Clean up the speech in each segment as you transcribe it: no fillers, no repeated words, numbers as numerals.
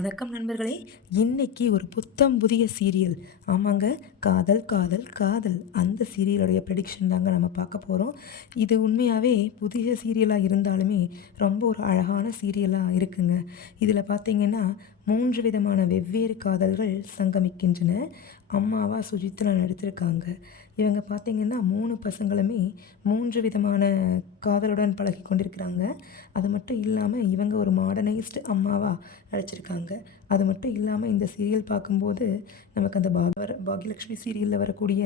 வணக்கம் நண்பர்களே. இன்னைக்கு ஒரு புத்தம் புதிய சீரியல். ஆமாங்க. காதல் காதல் காதல் அந்த சீரியலுடைய ப்ரெடிக்ஷன் தாங்க நம்ம பார்க்க போகிறோம். இது உண்மையாகவே புதிய சீரியலாக இருந்தாலுமே ரொம்ப ஒரு அழகான சீரியலாக இருக்குங்க. இதில் பார்த்தீங்கன்னா 3 விதமான வெவ்வேறு காதல்கள் சங்கமிக்கின்றன. அம்மாவா சுஜித்ரா நடித்திருக்காங்க. இவங்க பார்த்தீங்கன்னா 3 பசங்களுமே 3 விதமான காதலுடன் பழகி கொண்டிருக்கிறாங்க. அது மட்டும் இல்லாமல் இவங்க ஒரு மாடர்னைஸ்டு அம்மாவா நடிச்சிருக்காங்க. அது மட்டும் இல்லாமல் இந்த சீரியல் பார்க்கும்போது நமக்கு அந்த பாக்யலக்ஷ்மி சீரியலில் வரக்கூடிய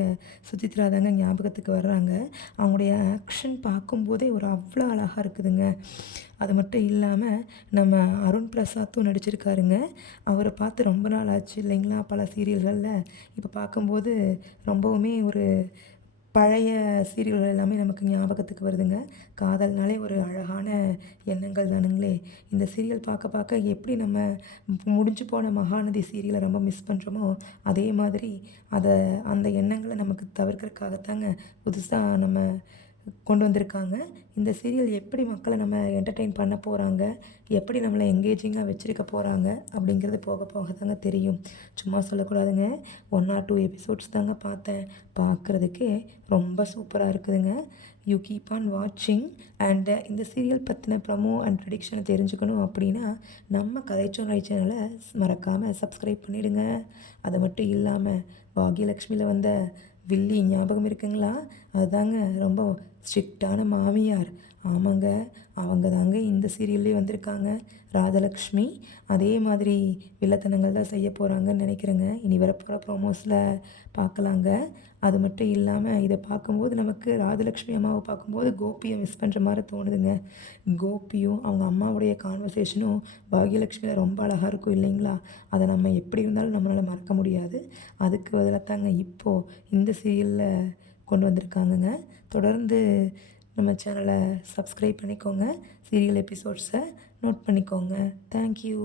சுசித்ரா தாங்க ஞாபகத்துக்கு வர்றாங்க. அவங்களுடைய ஆக்ஷன் பார்க்கும்போதே ஒரு அவ்வளோ அழகாக இருக்குதுங்க. அது மட்டும் இல்லாமல் நம்ம அருண் பிரசாத்தும் நடிச்சிருக்காருங்க. அவரை பார்த்து ரொம்ப நாள் ஆச்சு இல்லைங்களா, பல சீரியல்களில். இப்போ பார்க்கும்போது ரொம்பவுமே ஒரு பழைய சீரியல்கள் எல்லாமே நமக்கு ஞாபகத்துக்கு வருதுங்க. காதல்னாலே ஒரு அழகான எண்ணங்கள் தானுங்களே. இந்த சீரியல் பார்க்க பார்க்க எப்படி நம்ம முடிஞ்சு போன மகாநதி சீரியலை ரொம்ப மிஸ் பண்ணுறோமோ, அதே மாதிரி அந்த எண்ணங்களை நமக்கு தவிர்க்கிறதுக்காகத்தாங்க புதுசாக நம்ம கொண்டு வந்திருக்காங்க. இந்த சீரியல் எப்படி மக்களை நம்ம என்டர்டெயின் பண்ண போகிறாங்க, எப்படி நம்மளை எங்கேஜிங்காக வச்சுருக்க போகிறாங்க அப்படிங்கிறது போக போக தாங்க தெரியும். சும்மா சொல்லக்கூடாதுங்க. 1 or 2 எபிசோட்ஸ் தாங்க பார்த்தேன். பார்க்குறதுக்கே ரொம்ப சூப்பராக இருக்குதுங்க. யூ கீப் ஆன் வாட்சிங். அண்ட் இந்த சீரியல் பற்றின ப்ரமோ அண்ட் ப்ரெடிக்ஷனை தெரிஞ்சுக்கணும் அப்படின்னா நம்ம கதைச்சொல்லை சேனலை மறக்காமல் சப்ஸ்கிரைப் பண்ணிவிடுங்க. அது மட்டும் இல்லாமல் பாக்யலக்ஷ்மியில் வந்த வில்லி ஞாபகம் இருக்குங்களா? அதுதாங்க ரொம்ப ஸ்ட்ரிக்டான மாமியார். ஆமாங்க, அவங்க தாங்க இந்த சீரியல்லே வந்திருக்காங்க. ராஜலக்ஷ்மி அதே மாதிரி வில்லத்தனங்கள் தான் செய்ய போகிறாங்கன்னு நினைக்கிறேங்க. இனி வரப்போகிற ப்ரோமோஸில் பார்க்கலாங்க. அது மட்டும் இல்லாமல் இதை பார்க்கும்போது நமக்கு ராஜலக்ஷ்மி அம்மாவை பார்க்கும்போது கோபியை மிஸ் பண்ணுற மாதிரி தோணுதுங்க. கோபியும் அவங்க அம்மாவுடைய கான்வர்சேஷனும் பாக்யலக்ஷ்மியில் ரொம்ப அழகாக இருக்கும் இல்லைங்களா? அதை நம்ம எப்படி இருந்தாலும் நம்மளால் மறக்க முடியாது. அதுக்கு பதிலாக தாங்க இப்போது இந்த சீரியலில் கொண்டு வந்திருக்காங்கங்க. தொடர்ந்து நம்ம சேனலை சப்ஸ்கிரைப் பண்ணிக்கோங்க. சீரியல் எபிசோட்ஸை நோட் பண்ணிக்கோங்க. தேங்க்யூ.